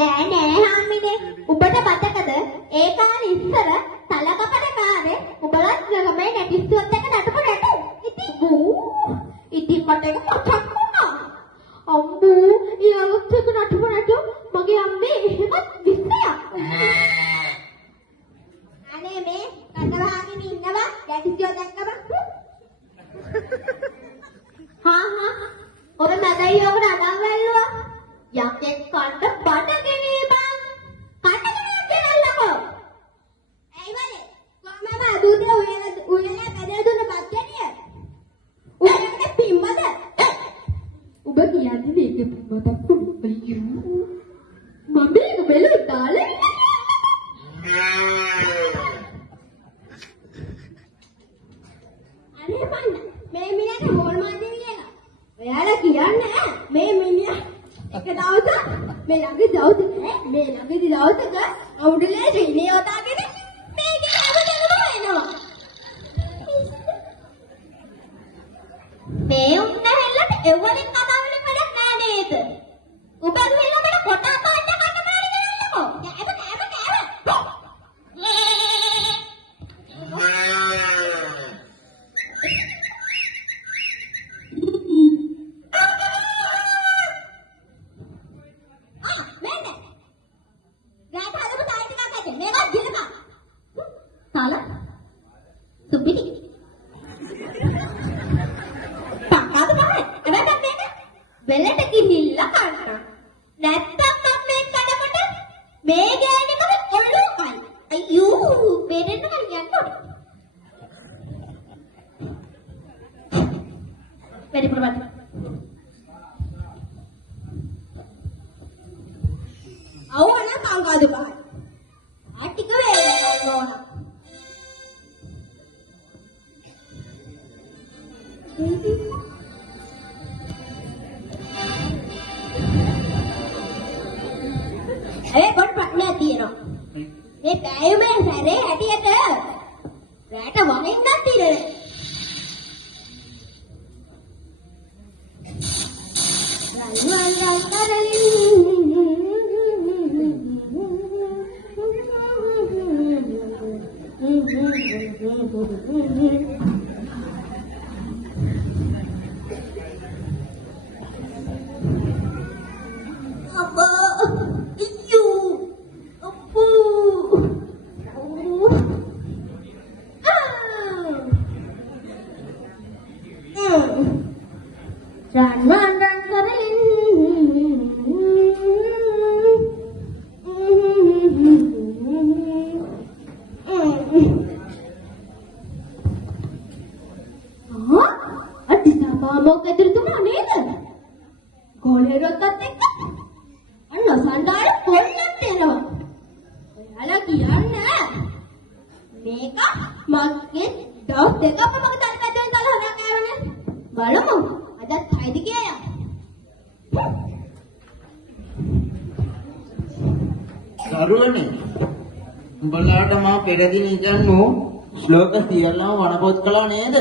නෑ හාමිනේ. උඹට මතකද ඒ කාලේ ඉස්සර තලකපට කාලේ උඹලත් ගමේ නැටිස්සුවත් එක්ක නටපු නටු. ඉතින් මට ඒක මතක් වුණා. අම්මෝ ඊයවත් එක්ක නටපු නටු මගේ අම්මේ එහෙමත් විශ්සයක්. අනේ මේ කටවහගෙන ඉන්නවා නැටිස්සුව දැක්කම. හා ඔර මැදයි ඔක නඩම් වැල්ලුවා. යකෙක් කන්න බඩගිනි බං. කන්නගෙන දෙන්නලකෝ. ඇයි වලේ? කොහමද දුදේ උයලා බැදලා දුන්න බත්කනිය? උයලකට පිම්මද? ඔබ කියන්නේ මේක පිම්මද? අයියෝ. මම මේක බැලුවා තාලේ. අනේ මන්න මේ මිනිහට හොල් මාදේ කියලා. ඔයාලා කියන්නේ මේ මිනිහා එක දවසක් මේ ළඟ දවසක අවුඩලේ සීනි යොදාගෙන මේකේ හැමදේම එනවා. මේ උන්නහෙල්ලට එවලින් කතාවලින් වැඩක් නෑ නේද? ඔබ මෙලකට කොටා පාන්න කන්න බැරි කරන්නකෝ. කෑම. වෙලට ගිහිල්ලා කන්න. නැත්තම් මම මේ කඩකට මේ ගෑනිකම ඔළුව කයි. අයියෝ බෙරෙන්න කලියන්න ඕන. වැඩි පුරවත්. අවුන කංගාද බහයි. ආටික වේලා කරනවා. කොට ප්‍රඥා තියෙනවා. මේ බෑයුමේ සැරේ හැටියට රැට වහින්නත් ඉන්නේ. රයිවල් කරලින් උඹලාට මා පෙරදින ඉඳන්මු ශ්ලෝක සියල්ලම වනපොත් කළා නේද?